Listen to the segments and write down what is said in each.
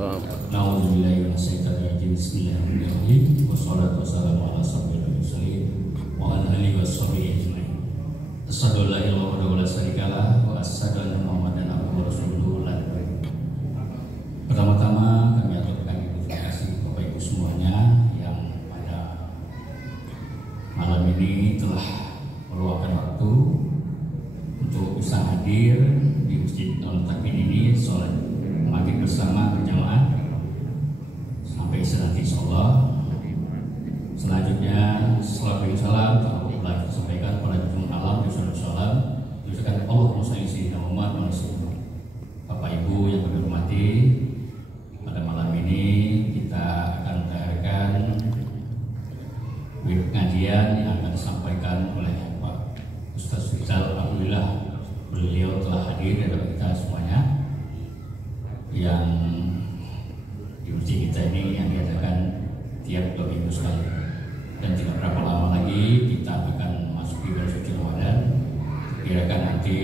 Waalaikumsalam. Nauzubillahi minasyaitonirrajim. Bismillahirrahmanirrahim. Wassalatu wassalamu ala asyrofil mursalin wa ala alihi washabihi ajmain. Asyhadu an la ilaha illallah wa la syarika lah wa asyhadu anna Muhammadan abduhu wa rasuluhu. Pertama-tama kami aturkan terima kasih Bapak Ibu semuanya yang pada malam ini telah meluangkan waktu untuk bisa hadir di Masjid Al-Mutakin ini sholat maghrib bersama berjamaah sampai nanti insyaallah. Selanjutnya salawat salam telah disampaikan pada junjungan alam Rasulullah. Diucapkan Allahumma shalli ala Muhammad. Bapak Ibu yang kami hormati, pada malam ini kita akan mendengarkan pengajian yang akan disampaikan oleh Pak Ustaz Rizal. Alhamdulillah beliau telah hadir dari kita semuanya yang di masjid kita ini yang diadakan tiap 2 minggu sekali, dan tidak berapa lama lagi kita akan memasuki bulan suci Ramadan. Kira-kira nanti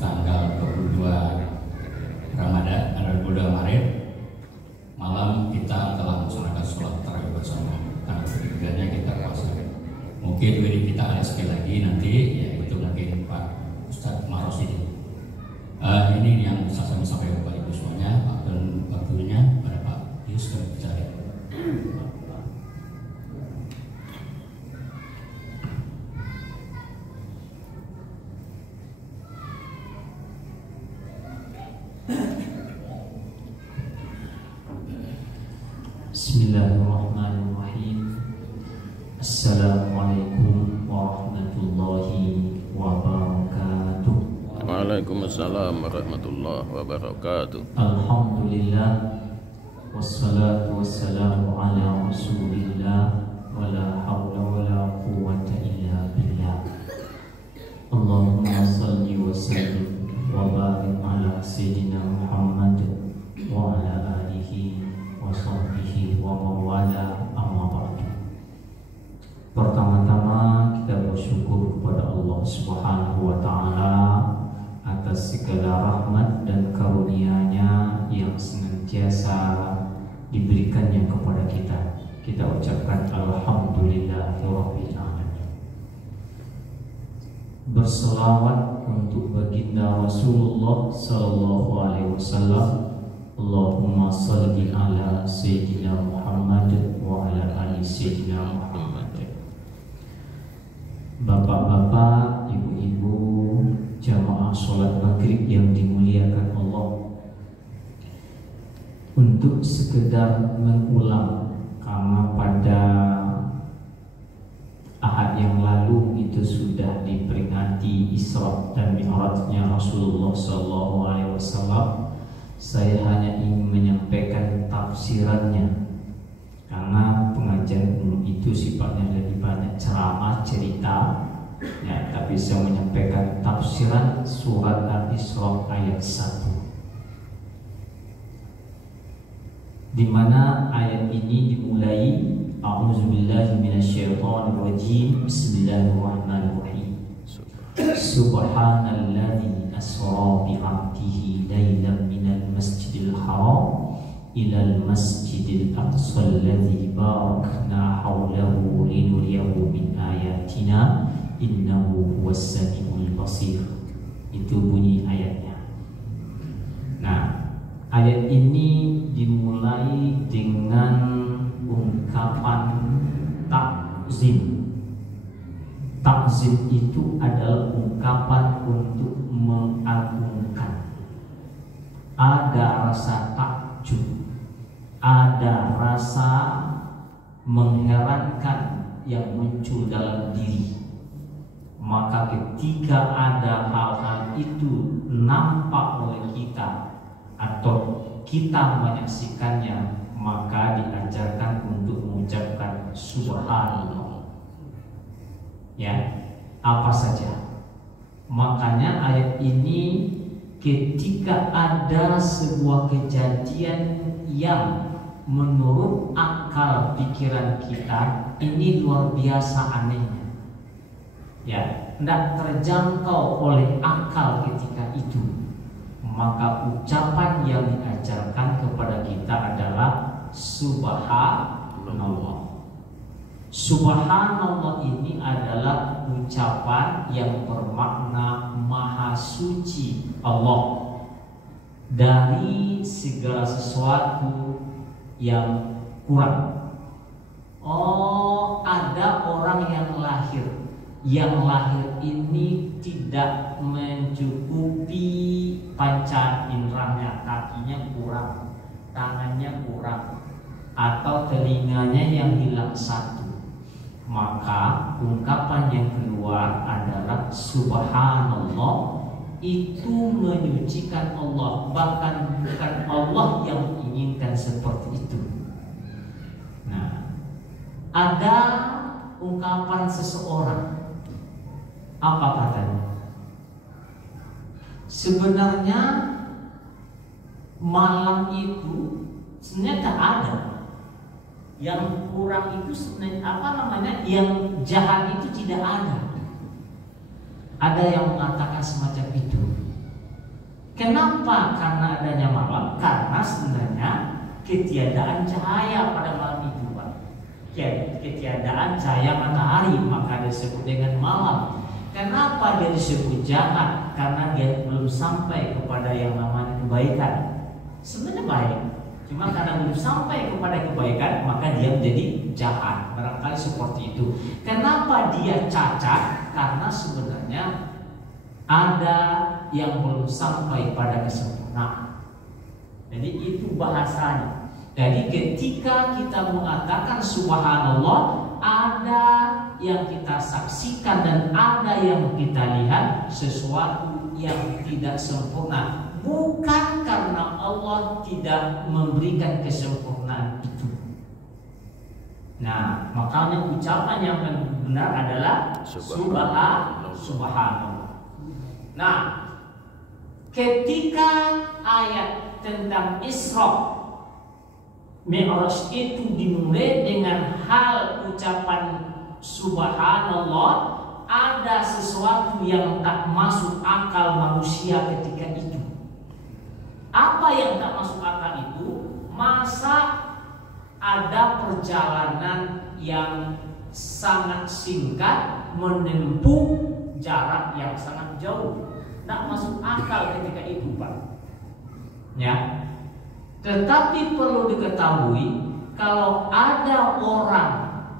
tanggal 22 Ramadan, 22 Maret malam kita telah melaksanakan sholat tarawih bersama. Tanggal ketiganya kita puasa. Mungkin wirid kita ada sekali lagi nanti, yaitu mungkin Pak Ustadz Maros ini. Ini yang bisa saya sampaikan kepada Ibu semuanya. Waktunya pada Pak Yus kami bicara. Bismillahirrahmanirrahim. Assalamualaikum warahmatullahi wabarakatuh. Waalaikumsalam warahmatullahi wabarakatuh. Alhamdulillah wassalatu wassalamu ala rasulillah wala hawla wala quwwata illa billah. Allahumma salli wa sallim wa barik ala sayyidina Muhammad wa ala alihi wa sahbihi wa mawala, amma ba'du. Pertama-tama kita bersyukur kepada Allah Subhanahu wa taala atas segala rahmat dan karunia-Nya yang senantiasa diberikannya kepada kita. Kita ucapkan alhamdulillahirabbil alamin. Berselawat untuk baginda Rasulullah sallallahu alaihi wasallam. Allahumma salli ala sayyidina Muhammad wa ala ali sayyidina Muhammad. Bapak-bapak, ibu-ibu, jamaah sholat maghrib yang dimuliakan Allah, untuk sekedar mengulang, karena pada Ahad yang lalu itu sudah diperingati Isra dan Mi'rajnya Rasulullah SAW. Saya hanya ingin menyampaikan tafsirannya, karena pengajian umum itu sifatnya lebih banyak ceramah, cerita, ya, tapi saya menyampaikan tafsiran surat Al-Isra ayat 1, di mana ayat ini dimulai a'udzubillahi minasyaitonirrajim. Bismillahirrahmanirrahim. Subhanalladzi asra bi'abdihi lailan minal masjidil haram ilal masjidil aqsa alladzi barakna hawlahu linuriyahu min ayatina innahu huwas samiul basir. Itu bunyi ayatnya. Nah, ayat ini dimulai dengan ungkapan takzim. Takzim itu adalah ungkapan untuk mengagungkan. Ada rasa takjub, ada rasa mengherankan yang muncul dalam diri. Maka ketika ada hal-hal itu nampak oleh kita atau kita menyaksikannya, maka diajarkan untuk mengucapkan subhanallah. Ya, apa saja. Makanya ayat ini ketika ada sebuah kejadian yang menurut akal pikiran kita ini luar biasa anehnya, ya, tidak terjangkau oleh akal ketika itu, maka ucapan yang diajarkan kepada kita adalah Subhanallah. Subhanallah ini adalah ucapan yang bermakna maha suci Allah dari segala sesuatu yang kurang. Oh, ada orang yang lahir ini tidak mencukupi panca inderanya, kakinya kurang, tangannya kurang, atau telinganya yang hilang satu. Maka ungkapan yang keluar adalah Subhanallah, itu menyucikan Allah, bahkan bukan Allah yang menginginkan seperti itu. Nah, ada ungkapan seseorang, apa katanya? Sebenarnya malam itu sebenarnya tak ada. Yang kurang itu sebenarnya yang jahat itu tidak ada. Ada yang mengatakan semacam itu. Kenapa? Karena adanya malam. Karena sebenarnya ketiadaan cahaya pada malam itu, Pak. Ketiadaan cahaya matahari, maka disebut dengan malam. Kenapa dia disebut jahat? Karena dia belum sampai kepada yang namanya kebaikan. Sebenarnya baik, cuma karena belum sampai kepada kebaikan, maka dia menjadi jahat. Barangkali seperti itu. Kenapa dia cacat? Karena sebenarnya ada yang belum sampai pada kesempurnaan. Jadi itu bahasanya. Jadi ketika kita mengatakan Subhanallah, ada yang kita saksikan dan ada yang kita lihat sesuatu yang tidak sempurna. Bukan karena Allah tidak memberikan kesempurnaan itu. Nah, makanya ucapan yang benar adalah Subhanallah. Nah, ketika ayat tentang Isra Mi'raj itu dimulai dengan hal ucapan Subhanallah, ada sesuatu yang tak masuk akal manusia ketika itu. Apa yang tak masuk akal itu? Masa ada perjalanan yang sangat singkat menempuh jarak yang sangat jauh. Tak masuk akal ketika itu, Pak. Ya. Tetapi perlu diketahui, kalau ada orang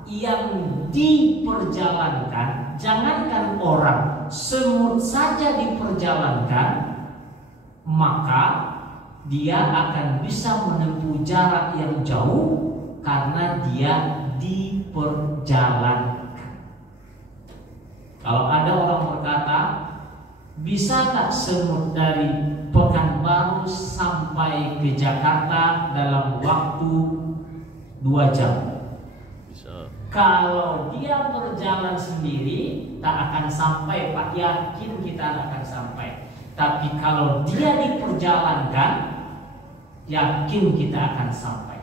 yang diperjalankan, jangankan orang, semut saja diperjalankan, maka dia akan bisa menempuh jarak yang jauh karena dia diperjalankan. Kalau ada orang berkata, bisakah semut dari Pekanbaru sampai ke Jakarta dalam waktu 2 jam? Bisa. Kalau dia berjalan sendiri tak akan sampai, Pak. Yakin kita akan sampai. Tapi kalau dia diperjalankan, yakin kita akan sampai.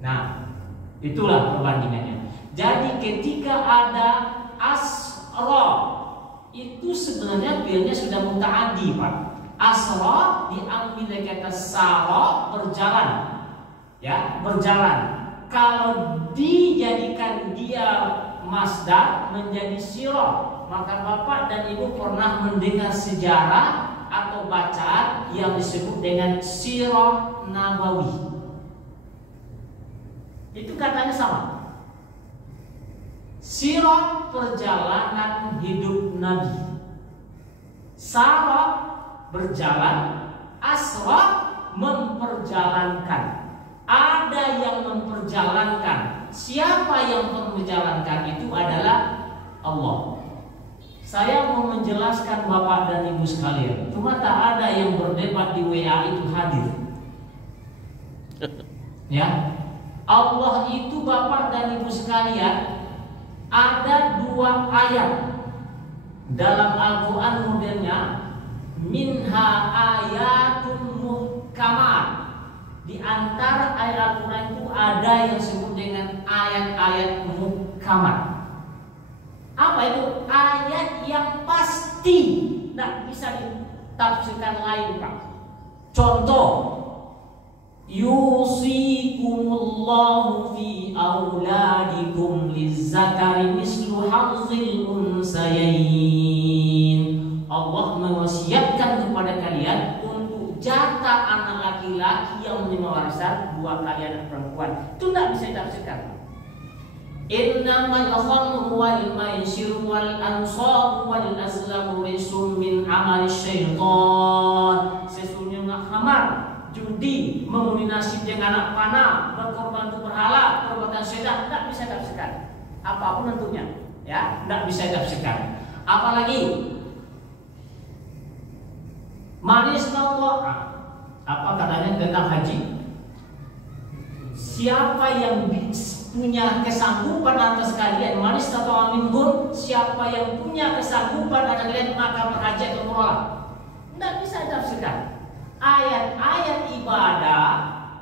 Nah, itulah perbandingannya. Jadi ketika ada Asra, itu sebenarnya fi'ilnya sudah muta'addi, Pak. Asra diambil dari kata sara, berjalan. Ya, berjalan. Kalau dijadikan dia masdar menjadi sirah, maka Bapak dan Ibu pernah mendengar sejarah atau bacaan yang disebut dengan sirah nabawi. Itu katanya sama. Sirah perjalanan hidup Nabi. Sara berjalan, asra memperjalankan. Ada yang memperjalankan. Siapa yang memperjalankan itu adalah Allah. Saya mau menjelaskan Bapak dan Ibu sekalian. Cuma tak ada yang berdebat di WA itu hadir. Ya, Allah itu Bapak dan Ibu sekalian, ada 2 ayat dalam Al-Quran modelnya. Minha ayatun muhkamat. Di antara ayat Al-Quran itu ada yang disebut dengan ayat-ayat muhkamat. Apa itu? Ayat yang pasti, tidak bisa ditafsirkan lain, Pak. Contoh, yusikumullahu fi auladikum lizzakari mislu hazzil unsayain. Allah mewasiatkan kepada kalian untuk jatah anak laki-laki yang menerima warisan 2 kali anak perempuan. Itu tidak bisa ditafsirkan. Innamal khamru wal maisir wal ansab wal azlamu rijsun min amali syaitan. Sesungguhnya khamar, judi, mengundi nasib dengan anak panah, berkorban untuk berhala, perbuatan syaitan, tidak bisa ditafsirkan. Apapun tentunya, ya, tidak bisa ditafsirkan. Apalagi manis nawa, apa katanya tentang haji? Siapa yang punya kesanggupan atas kalian, manis atau minkum, siapa yang punya kesanggupan atas kalian maka berhaji atau umrah. Tidak bisa ditafsirkan. Ayat-ayat ibadah,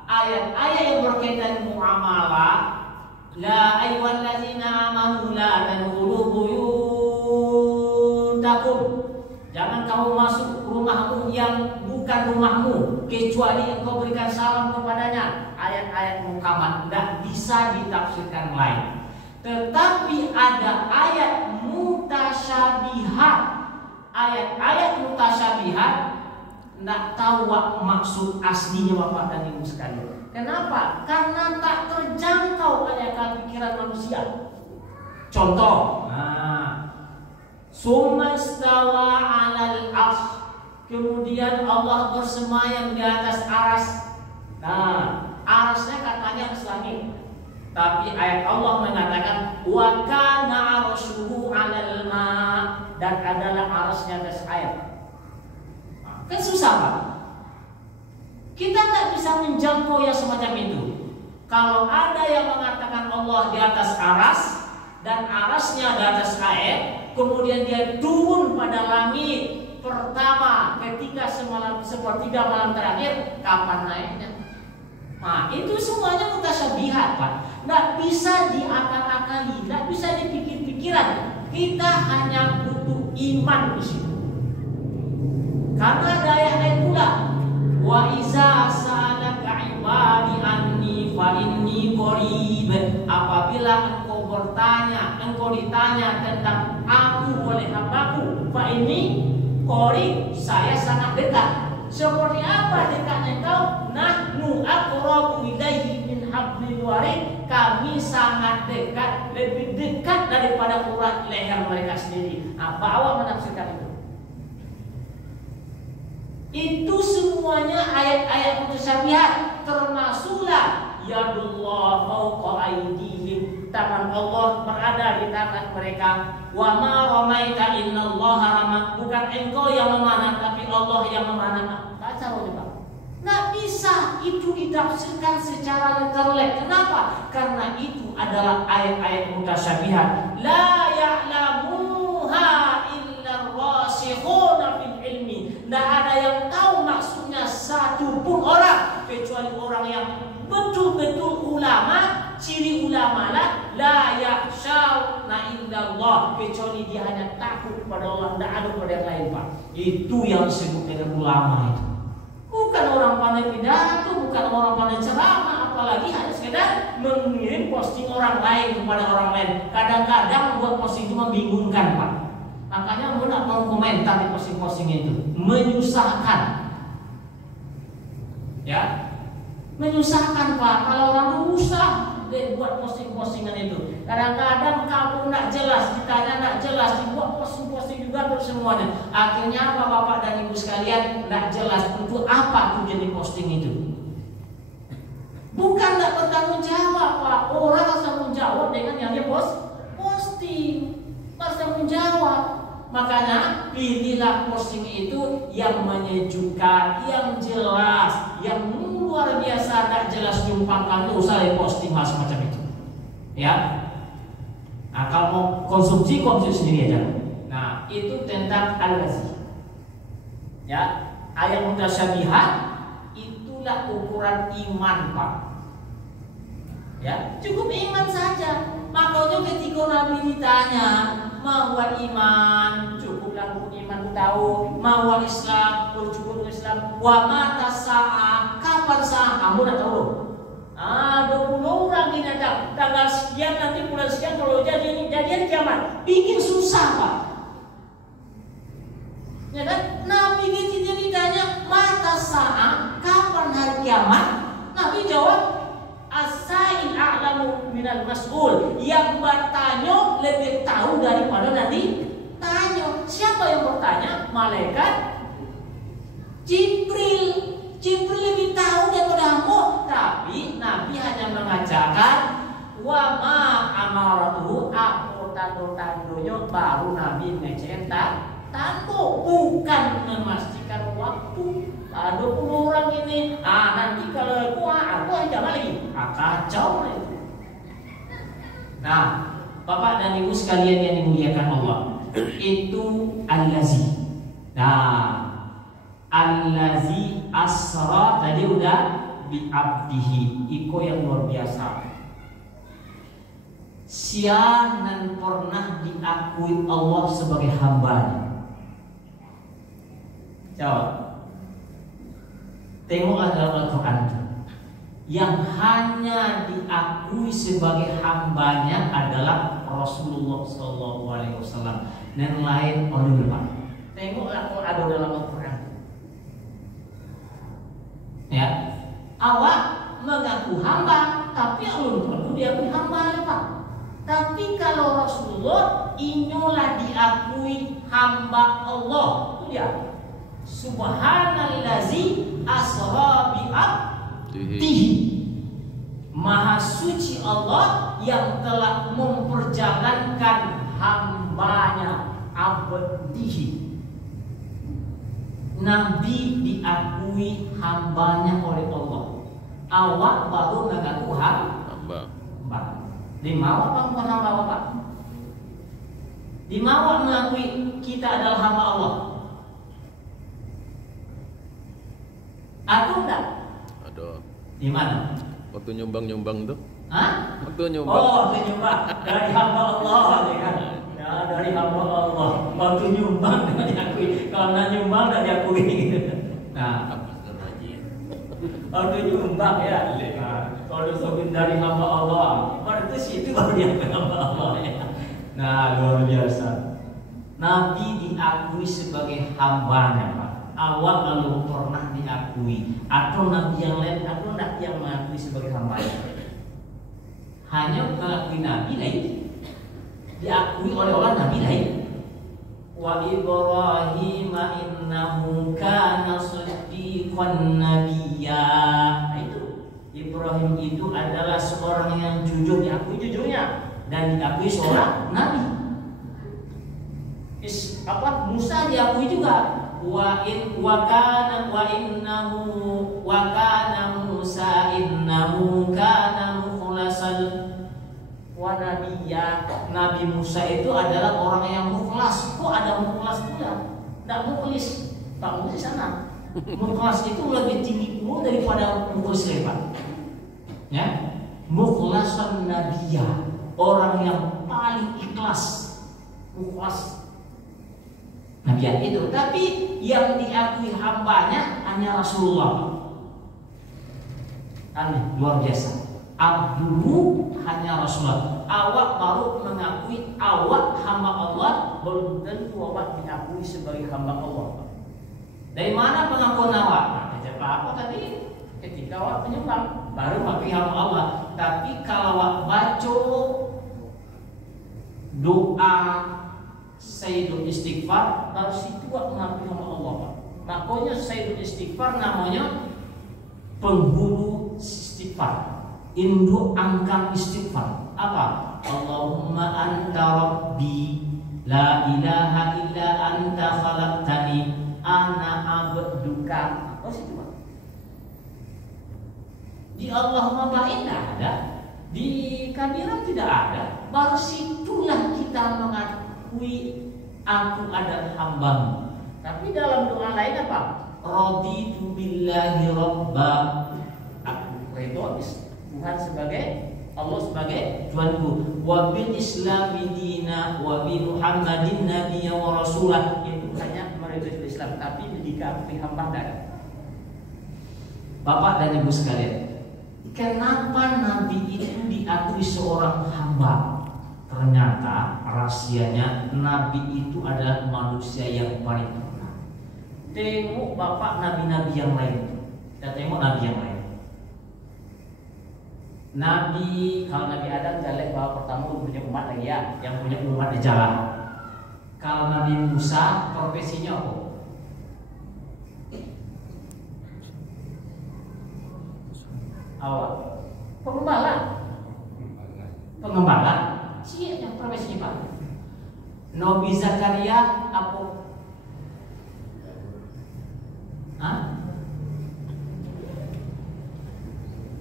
ayat-ayat yang berkaitan muamalah, la ayyuhallazina amanu la tadkhulu buyutakum. Jangan kamu masuk rumahmu yang bukan rumahmu kecuali engkau berikan salam kepadanya. Ayat-ayat muhkamat tidak bisa ditafsirkan lain. Tetapi ada ayat mutasyabihat. Ayat-ayat mutasyabihat tidak tahu maksud aslinya Bapak dan Ibu sekalian. Kenapa? Karena tak terjangkau oleh akal pikiran manusia. Contoh, Sumastawa 'alal 'arsy. Kemudian Allah bersemayam di atas aras. Arasnya katanya ke langit. Tapi ayat Allah mengatakan wa kana 'arshuhu 'alal ma', dan adalah arasnya atas air. Kan susah Pak. Kita tak bisa menjangkau yang semacam itu. Kalau ada yang mengatakan Allah di atas aras dan arasnya di atas air, kemudian dia turun pada langit pertama ketika sepertiga malam terakhir, kapan naiknya? Nah, itu semuanya mutasyabihat, Pak. Tidak bisa diakal-akali, tidak bisa dipikir-pikiran. Kita hanya butuh iman di situ. Karena ada ayat lain pula, wa iza sa'alaka ibadi anni fa inni qarib. Apabila engkau ditanya tentang aku oleh hambaku, fa inni qarib, saya sangat dekat. Seperti apa dekatnya engkau? Nahnu aqrabu ilaihi min hablil warid. Kami sangat dekat, lebih dekat daripada urat leher mereka sendiri. Apa awak menafsirkan itu? Itu semuanya ayat-ayat mutasyabihat, termasuklah yadullah fawqa aydihim, tangan Allah berada di tangan mereka. Wa ma ramaita innallaha rama, bukan engkau yang memanah tapi Allah yang memanah. Baca coba. Nggak bisa itu ditafsirkan secara literal. Kenapa? Karena itu adalah ayat-ayat mutasyabihat. La ya'lamuha illa ar-rasikhuna fil ilmi. Tidak ada yang tahu maksudnya satu pun orang kecuali orang yang betul-betul ulama. Ciri ulama lah la yakhshawna illallah, kecuali dia hanya takut kepada Allah, tidak ada kepada yang lain, Pak. Itu yang disebut dengan ulama itu. Bukan orang pandai pidato, bukan orang pandai ceramah, apalagi hanya sekedar mengirim posting orang lain kepada orang lain. Kadang-kadang buat posting itu membingungkan, Pak. Makanya aku tidak mau komentar di posting-posting itu, menyusahkan. Ya, menyusahkan, Pak. Kalau orang usah buat posting-postingan itu. Kadang-kadang kamu nak jelas, ditanya nak jelas, dibuat posting-posting juga untuk semuanya. Akhirnya apa Bapak dan Ibu sekalian, nak jelas untuk apa tujuan di posting itu. Bukan tak bertanggung jawab, Pak. Orang harus tanggung jawab dengan yang dia posting. Harus tanggung jawab. Makanya pilihlah posting itu yang menyejukkan, yang jelas, yang luar biasa. Tak jelas jumpakan itu usah posting macam itu, ya. Nah, kalau mau konsumsi sendiri aja. Nah, itu tentang al-ghazi. Ya, ayat mutasyabihat itulah ukuran iman, Pak. Ya, cukup iman saja. Makanya ketika Nabi ditanya bahwa iman, cukuplah Kamu iman tahu mau Islam, berjubur Islam, wa mata sa'a, kapan sa'a? Kamu udah tahu? 20 orang ini ada tanggal sekian nanti bulan sekian kalau jadian kiamat. Bikin susah Pak. Ya kan? Nabi kita ditanya mata sa'a, kapan hari kiamat? Nabi jawab as-sa'il a'lamu minal mas'ul. Yang bertanya lebih tahu daripada nanti tanya. Siapa yang bertanya? Malaikat Jibril. Jibril lebih tahu daripada kamu. Tapi Nabi hanya mengajarkan wa ma amaratuhu, apa tanda-tandanya, baru Nabi mencetak tanda, bukan memastikan waktu. 20 orang ini, nanti kalau aku jangan lagi, kacau itu. Nah, Bapak dan Ibu sekalian yang dimuliakan Allah, itu al-lazi. Nah, al-lazi asra tadi udah bi abdihi, iko yang luar biasa. Sianan pernah diakui Allah sebagai hambanya. Jawab. Tengoklah dalam Al-Quran, yang hanya diakui sebagai hambanya adalah Rasulullah SAW, dan lain oleh Allah. Tengoklah kalau ada dalam Al-Quran. Ya, awak mengaku hamba, tapi Allah itu diakui hamba ya Pak. Tapi kalau Rasulullah, inilah diakui hamba Allah, itu dia. Subhanallazi asra bi abdihi. Maha suci Allah yang telah memperjalankan hambanya, abdihi. Nabi diakui hambanya oleh Allah. Awak baru mengaku hamba. Di mana Pak bukan hamba Pak? Di mana mengakui kita adalah hamba Allah? Ada enggak? Ada. Di mana? Waktu nyumbang tuh. Hah? Waktu nyumbang. Oh, waktu nyumbang dari hamba Allah ya kan? Ya, dari hamba Allah. Waktu nyumbang tidak diakui. Karena nyumbang tidak diakui. Nah, waktu nyumbang ya. Nah, kalau disebut dari hamba Allah, berarti situ baru diakui hamba Allah ya. Nah, luar biasa. Nabi diakui sebagai hambanya Pak. Awal belum pernah diakui, atau nabi yang lain, atau nabi yang mengakui sebagai hambanya. Hanya mengakui nabi lain, diakui oleh orang nabi lain. Wa Ibrahim innahu kana siddiqan nabiyya. Itu Ibrahim itu adalah seorang yang jujur, diakui jujurnya, dan diakui seorang nabi. Musa diakui juga. Wa kana Musa innahu kana mukhlasan wa nabiyya. Nabi Musa itu adalah orang yang mukhlas. Kok ada mukhlas pula? Tidak mukhlis. Pak Mukhlis sana. Mukhlas itu lebih tinggi pula daripada mukhlis lebat. Ya, mukhlasan nabiyya, orang yang paling ikhlas, mukhlas. Nabi itu, tapi yang diakui hambanya hanya Rasulullah. Aneh, luar biasa. Abdul hanya Rasulullah. Awak baru mengakui awak hamba Allah, belum tentu awak diakui sebagai hamba Allah. Dari mana pengakuan awak? Kata apa tadi? Ketika awak penyembah, baru mengakui hamba Allah. Tapi kalau awak baca doa Sayyidul Istighfar, baru situ mengakui hamba Allah. Makanya Sayyidul Istighfar namanya penghulu istighfar, induk angkat istighfar. Apa? Allahumma anta rabbi la ilaha illa anta khalaqtani ana abduka. Oh situ Pak. Di Allahumma ba'in tidak ada, di kabiran tidak ada. Baru situlah kita mengakui aku adalah hambamu. Tapi dalam doa lain apa? Raditu billahi rabba. Aku redha Tuhan sebagai Allah sebagai Tuhanku. Wa bil islami dina wa bi Muhammadin nabiyya wa rasulah. Itu hanya menuju Islam, tapi menyikapi hambatan. Bapak dan Ibu sekalian, kenapa Nabi itu diakui seorang hamba? Ternyata rahasianya Nabi itu adalah manusia yang paripurna. Tengok Bapak nabi-nabi yang lain, dan tengok Nabi yang lain. Kalau Nabi Adam jalan bahwa pertama punya umat lagi ya, yang punya umat di jalan. Kalau Nabi Musa profesinya apa? Awal pengembala. Siapa yang profesinya Pak? Nabi Zakaria apa?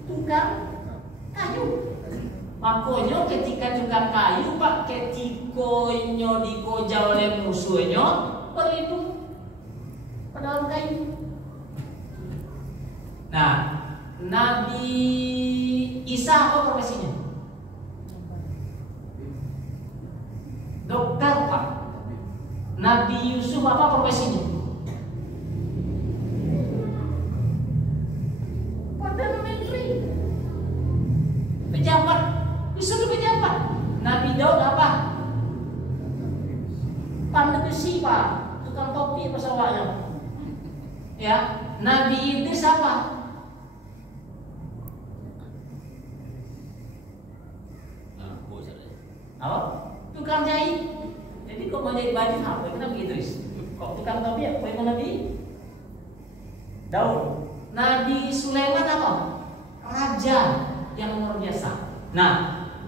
Tukang kayu. Makanya ketika tukang kayu Pak, ketikonya dikoja oleh musuhnya berlindung pada dalam kayu. Nah, Nabi Isa apa profesinya? Dokter Pak. Nabi Yusuf apa profesinya? Perdana Menteri. Pejabat. Disuruh pejabat. Nabi Daud apa? Pandai besi Pak. Tukang topi pesawatnya. Ya. Nabi Idris apa? Apa? Tukang jahit. Jadi kok mau jahit baju apa? Kenapa Idris? Kok tukang topi apa? Yang Nabi Daud. Nabi Sulaiman apa? Raja yang luar biasa. Nah,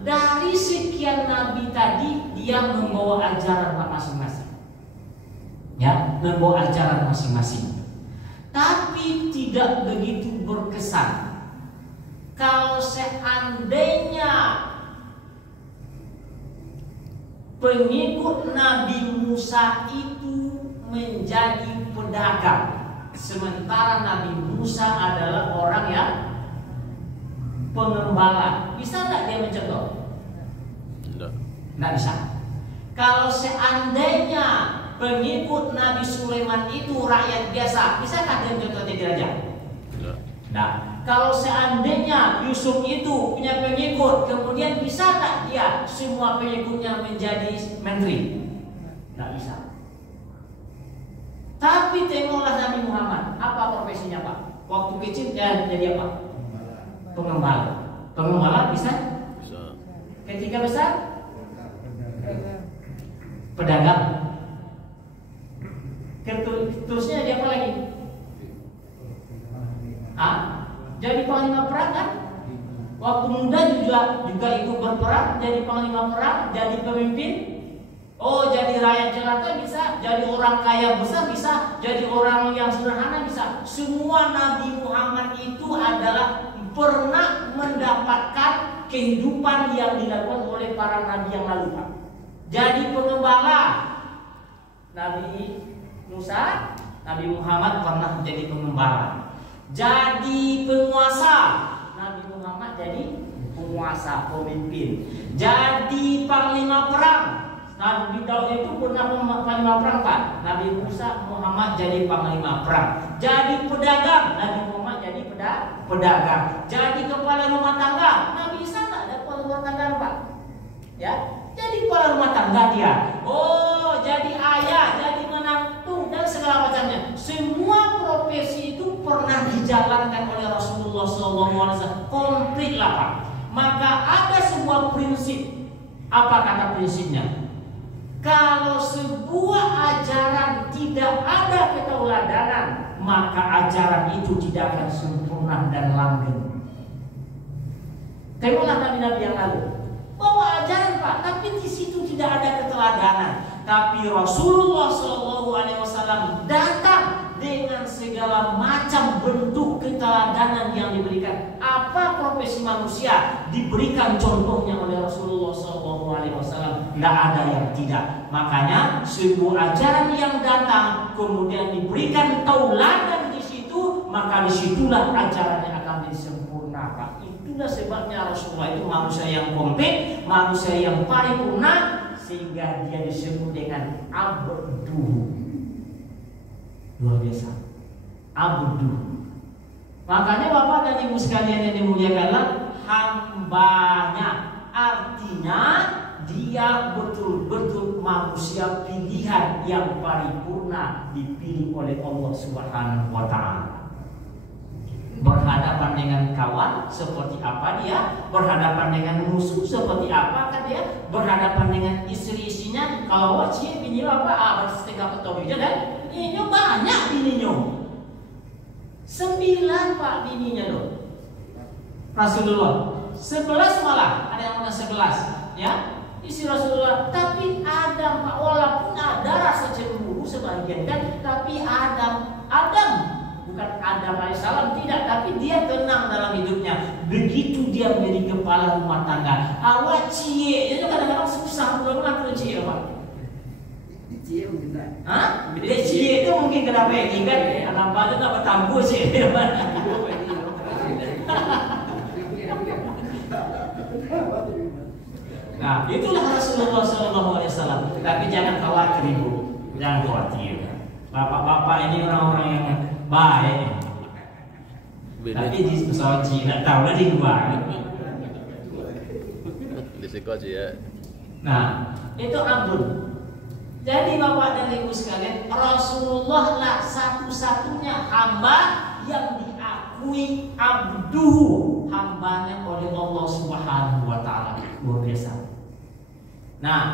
dari sekian nabi tadi dia membawa ajaran masing-masing. Ya, membawa ajaran masing-masing. Tapi tidak begitu berkesan. Kalau seandainya pengikut Nabi Musa itu menjadi pedagang, sementara Nabi Musa adalah orang yang pengembala, bisa nggak dia mencontoh? Nggak bisa. Kalau seandainya pengikut Nabi Sulaiman itu rakyat biasa, bisakah dia mencontoh jadi raja? Nah, kalau seandainya Yusuf itu punya pengikut, kemudian bisa nggak dia semua pengikutnya menjadi menteri? Nggak bisa. Tapi tengoklah Nabi Muhammad, apa profesinya Pak? Waktu kecil dia jadi apa? Pengembala. Pengembala bisa? Bisa. Ketika besar? Pedagang. Terusnya dia apa lagi? Jadi panglima perang kan? Waktu muda juga ikut berperang, jadi panglima perang, jadi pemimpin. Oh, jadi rakyat jelata bisa, jadi orang kaya besar bisa, jadi orang yang sederhana bisa. Semua Nabi Muhammad itu adalah pernah mendapatkan kehidupan yang dilakukan oleh para nabi yang lalu, Pak. Jadi pengembala Nabi Musa, Nabi Muhammad pernah jadi pengembala. Jadi penguasa, Nabi Muhammad jadi penguasa, pemimpin. Jadi panglima perang, Nabi Daud itu pernah panglima perang, Pak. Nabi Musa Muhammad jadi panglima perang. Jadi pedagang, Nabi Muhammad jadi pedagang. Jadi kepala rumah tangga, Nabi Isa nggak ada kepala rumah tangga, Pak. Ya, jadi kepala rumah tangga dia. Oh, jadi ayah, jadi menantu dan segala macamnya. Semua profesi itu pernah dijalankan oleh Rasulullah SAW. Komplit lah, Pak. Maka ada sebuah prinsip. Apa kata prinsipnya? Kalau sebuah ajaran tidak ada ketauladanan, maka ajaran itu tidak akan sempurna dan langgeng. Tengoklah nabi-nabi yang lalu, bawa ajaran, Pak, tapi di situ tidak ada keteladanan. Tapi Rasulullah SAW datang dengan segala macam bentuk keteladanan yang diberikan. Apa profesi manusia diberikan contohnya oleh Rasulullah SAW. Tidak ada yang tidak. Makanya sebuah ajaran yang datang kemudian diberikan tauladan di situ, maka disitulah ajarannya akan disempurnakan. Itulah sebabnya Rasulullah itu manusia yang komplit, manusia yang paripurna, sehingga dia disebut dengan abdu. Luar biasa. Abdu. Makanya Bapak dan Ibu sekalian yang dimuliakan, hambanya. Artinya dia betul-betul manusia pilihan yang paripurna, dipilih oleh Allah Subhanahu wa Ta'ala. Berhadapan dengan kawan seperti apa dia, berhadapan dengan musuh seperti apakah dia, berhadapan dengan istri-istrinya. Kalau wajib bini apa setengah petong aja dan bininya banyak bininya. 9 Pak bininya loh. Rasulullah 11 malah, ada yang mana 11 ya, isi Rasulullah. Tapi Adam Pak, walaupun ada rasa cemburu sebagian kan, tapi Adam bukan Adam alaihissalam, tidak, tapi dia tenang dalam hidupnya. Begitu dia menjadi kepala rumah tangga, awak cie itu kadang-kadang susah pulang ke cie Pak. Cie mungkin hah? Cie itu mungkin kenapa ini kan? Kenapa itu nggak bertambu sih? Nah, itulah Rasulullah SAW. Tapi jangan khawatir Ibu, jangan khawatir. Bapak-bapak ini orang-orang yang baik. Tapi di pesawat Cina tahu lah di luar. Di sekolah ya. Nah, itu Abdul. Jadi Bapak dan Ibu sekalian, Rasulullah lah satu-satunya hamba yang diakui abduhu, hambanya oleh Allah Subhanahu wa Ta'ala. Luar biasa. Nah,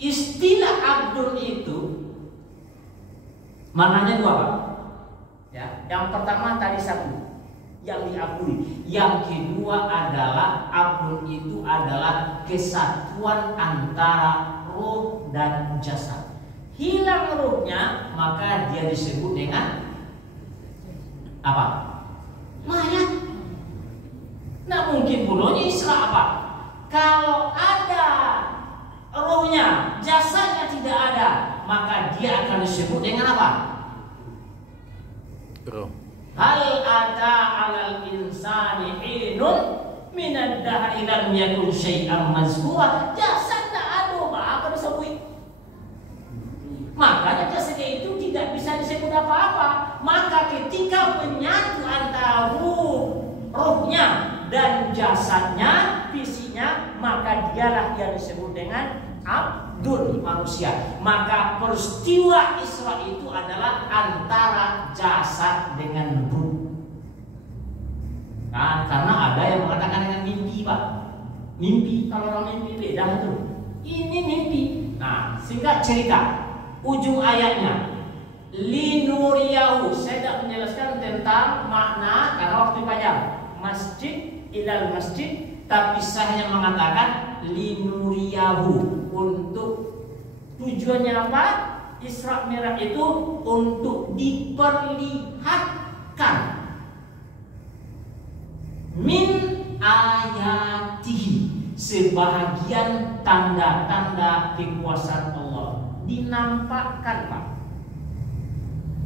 istilah Abdul itu maknanya 2 Pak. Ya, yang pertama tadi satu, yang diakui. Yang kedua adalah Abdul itu adalah kesatuan antara roh dan jasad. Hilang rohnya, maka dia disebut dengan apa? Mayat. Nah mungkin bulonya Isra apa? Kalau ada rohnya, jasadnya tidak ada, maka dia akan disebut dengan apa? Roh. Hal ada alal insani hinun minad dahri lam yakun syai'an mazkura. Jasad tak ada apa disebut. Makanya jasadnya itu tidak bisa disebut apa-apa. Maka ketika menyatu antara rohnya dan jasadnya, fisiknya, maka dialah yang disebut dengan Abdul, manusia. Maka peristiwa Isra itu adalah antara jasad dengan ruh. Nah, karena ada yang mengatakan dengan mimpi Pak. Mimpi, kalau orang mimpi beda tuh. Ini mimpi. Nah, singkat cerita, ujung ayatnya linuriyahu. Saya tidak menjelaskan tentang makna karena waktu panjang. Masjid ilal masjid, tapi saya hanya mengatakan linuriyahu. Untuk tujuannya apa? Isra Mi'raj itu untuk diperlihatkan min ayatihi, sebahagian tanda-tanda kekuasaan Allah dinampakkan Pak.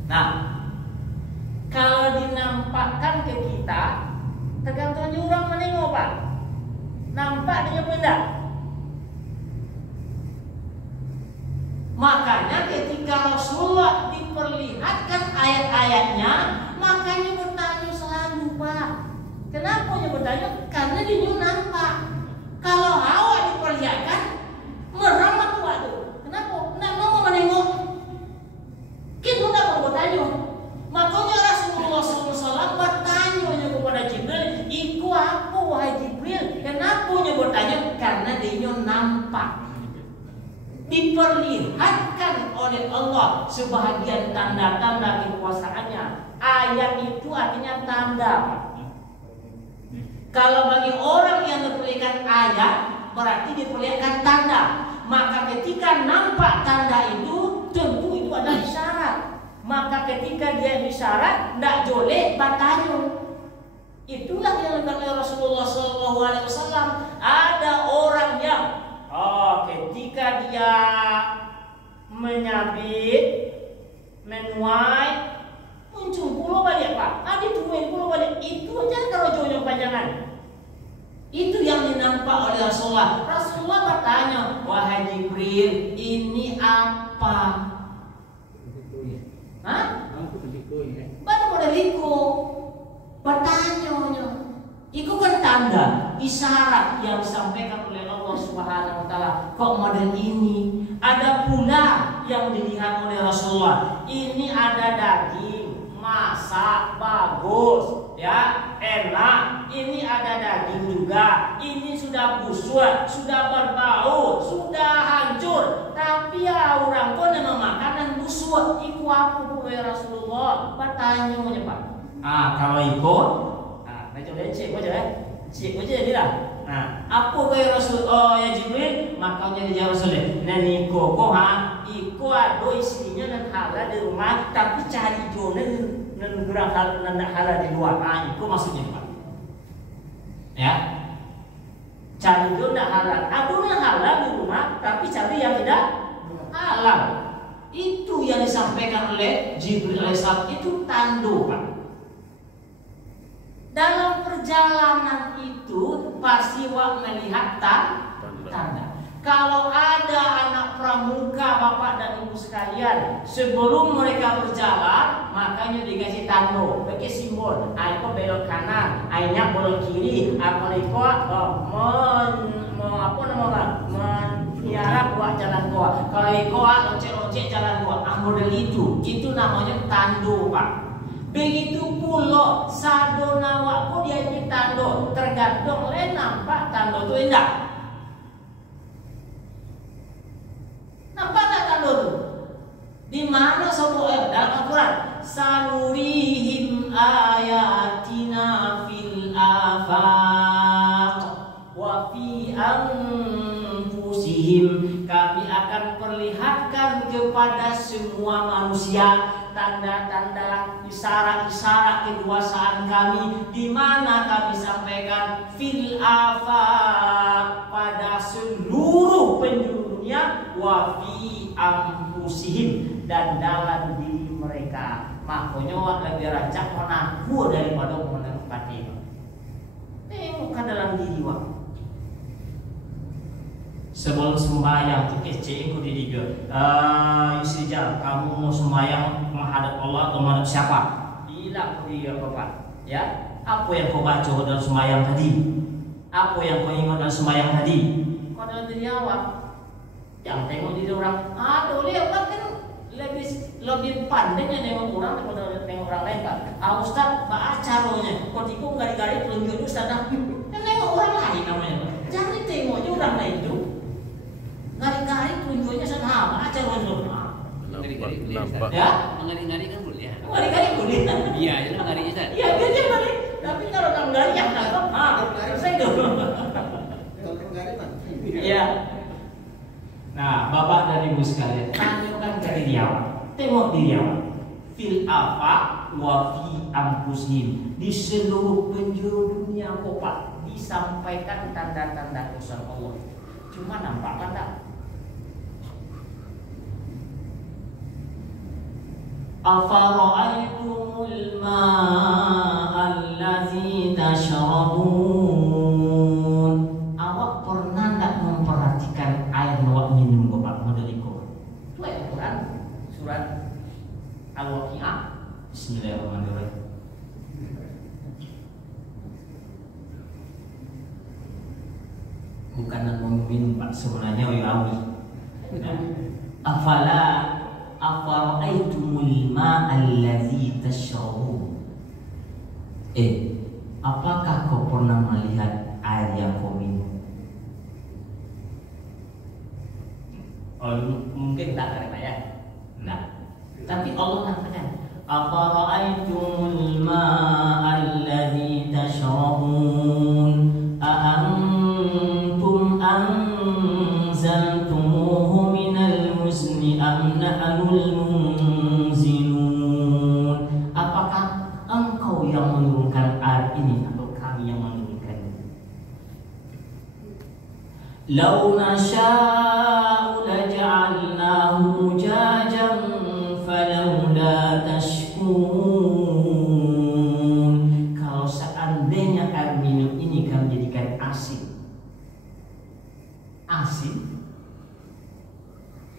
Nah, kalau dinampakkan ke kita, tergantung orang menengok Pak. Nampak dengan benda. Makanya ketika Rasulullah diperlihatkan ayat-ayatnya, makanya bertanya selalu Pak. Kenapa dia bertanya? Karena dia nampak. Kalau awak diperlihatkan, merem aku waktu. Kenapa? Nak mau menengok? Kita tak mau bertanya. Makanya Rasulullah SAW bertanya kepada Jibril, "Iku apa wahai Jibril?" Kenapa dia bertanya? Karena dia nampak. Diperlihatkan oleh Allah sebahagian tanda-tanda kekuasaannya. Ayat itu artinya tanda. Kalau bagi orang yang diperlihatkan ayat, berarti diperlihatkan tanda. Maka ketika nampak tanda itu, tentu itu adalah isyarat. Maka ketika dia isyarat, tidak boleh bertanya. Itulah yang dilakukan Rasulullah SAW. Ada orang yang ketika dia menyabit, menuai, muncul pulau balik Pak. Dituai pulau balik. Itu aja kalau jauh panjangan. Itu yang dinampak oleh Rasulullah. Rasulullah bertanya, "Wahai Jibril, ini apa?" Hah? Baru model iku bertanya. Itu kan tanda isyarat yang disampaikan oleh Allah Subhanahu wa taala. Kok model ini? Ada pula yang dilihat oleh Rasulullah. Ini ada daging masak bagus, ya, enak. Ini ada daging juga. Ini sudah busuk, sudah berbau, sudah hancur. Tapi ya orang pun memang makanan busuk. Iku apa oleh Rasulullah? Bertanya Pak. Kalau ikut coba cek aja ya. Cek aja dia lah. Nah, apa kaya Rasul ya Jibril, makanya dia Rasul. Nah niko kok iko ado istrinya dan halal di rumah, tapi cari jodoh dan gerak halal di luar. Nah, itu maksudnya Pak. Ya. Cari jodoh dan halal. Adunya halal di rumah, tapi cari yang tidak halal. Itu yang disampaikan oleh Jibril alaihissalam, itu tanda Pak. Dalam perjalanan itu pasti melihat tanda. Kalau ada anak pramuka Bapak dan Ibu sekalian, sebelum mereka berjalan, makanya dikasih tanda, pakai simbol. Aiko belok kanan, aina belok kiri, aiko meniara buat jalan gua. Kalau iko lonceng-lonceng jalan gua, model itu namanya tanda Pak. Begitu pula sadona waktu dia di tando, tergantung le nampak tando itu indah. Nampak tak tando itu? Di mana semua dalam Al-Quran? Sanurihim ayatina fil afaq wa fi anfusihim. Kami akan perlihatkan kepada semua manusia tanda-tanda, isyarat-isyarat kekuasaan kami, di mana kami sampaikan fil afaq, pada seluruh penjuru dunia, wa fi anfusihim, dan dalam diri mereka. Makanya lebih rancak menaku daripada menempati. Tengok ke dalam diri wak. Sebelum sembahyang tuh kece aku didiga. Istri kamu mau sembahyang menghadap Allah atau menghadap siapa? Bila aku didiga Bapak. Ya, apa yang kau baca dalam sembahyang tadi? Apa yang kau ingat dalam sembahyang tadi? Kau dalam diri awak. Jangan tengok diri orang. Lihat kan lebih pandainya nengok orang daripada nengok orang lain kan. Ustaz baca caranya. Kau tipu garis-garis telunjuk Ustaz. Dan nengok orang lain namanya. Jangan tengoknya orang lain itu. Ngari-ngari tunjuknya sama aja menurut. Nampak. Ya? Ngari-ngari kan boleh. Ngari-ngari boleh. Iya, itu ngari itu. Iya, dia ngari. Tapi kalau kamu ngari yang nangkep, selesai itu. Iya. Nah, Bapak dan Ibu sekalian, tanyakan ke diri awak. Tengok diri awak. Fil afaq wa fi anfusihim. Di seluruh penjuru dunia Bapak disampaikan tanda-tanda kuasa Allah. Cuma nampak kan tak? Afara'aytumul ma'a allazi tashrabun. Awak pernah tak memperhatikan air yang awak minum Bapak model itu? Itu ayat Quran surat Al-Waqi'ah. Bismillahirrahmanirrahim. Bukan minum Pak, sebenarnya wirawi. Afara'aitumul ma'allazi tashrabun. Apakah kau pernah melihat air yang kau minum? Mungkin tak ada ya. Nah, tapi Allah katakan, afara'aitumul ma'allazi tashrabun a'antum anzaltumuhu minal muzni am nahnul munzilun. Apakah engkau yang menurunkan air ini atau kami yang menurunkannya? Law nasha'u laja'alnahu ujajan falawla tashkurun. Kalau seandainya air minum ini kami jadikan asin,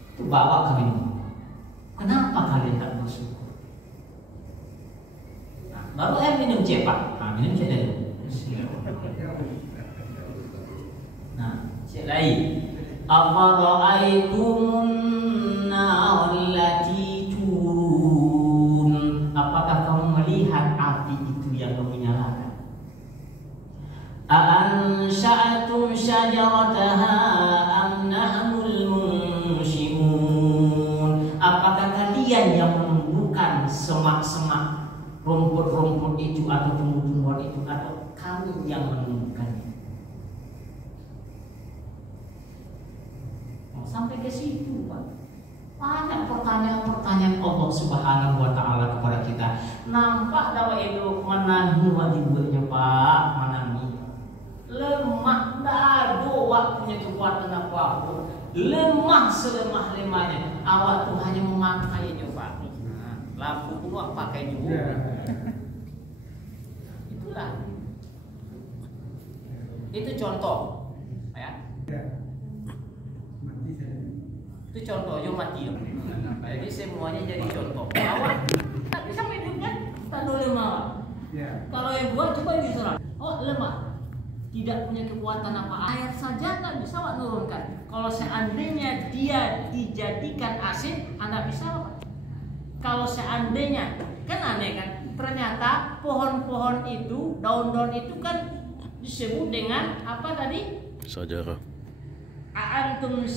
itu bawa kami. Kenapa kalian tak bersyukur? Baru minum cepat. Nah, minum cek dulu. Nah, cek lain. Afara'aitumun nar allati turun. Apakah kamu melihat api itu yang kamu nyalakan? A'ansha'atum syajarataha am nahnul munsyi'un. Apakah kalian yang menumbuhkan semak-semak, rumput-rumput itu atau tumbuh-tumbuhan itu, atau kami yang menumbuhkannya? Sampai ke situ, Pak. Banyak pertanyaan-pertanyaan Allah Subhanahu wa taala kepada kita. Nampak dakwah itu menangi wajibnya, Pak, menangi. Lemah, dah ada waktunya kekuatan apa-apa. Lemah selemah-lemahnya. Awak tuh hanya memakainya, Pak. Nah, lampu pun awak pakai juga. Itulah. Itu contoh, ya. Itu contoh, yo mati yo. Jadi semuanya jadi contoh. Awak tak bisa hidup kan? Tak lemah. Kalau yang buat coba di sana. Oh lemah. Tidak punya kekuatan apa, air saja tak bisa awak nurunkan. Kalau seandainya dia dijadikan asin, Anda bisa apa? Kalau seandainya, kan aneh kan? Ternyata pohon-pohon itu, daun-daun itu kan disebut dengan apa tadi? Sajarah. Antum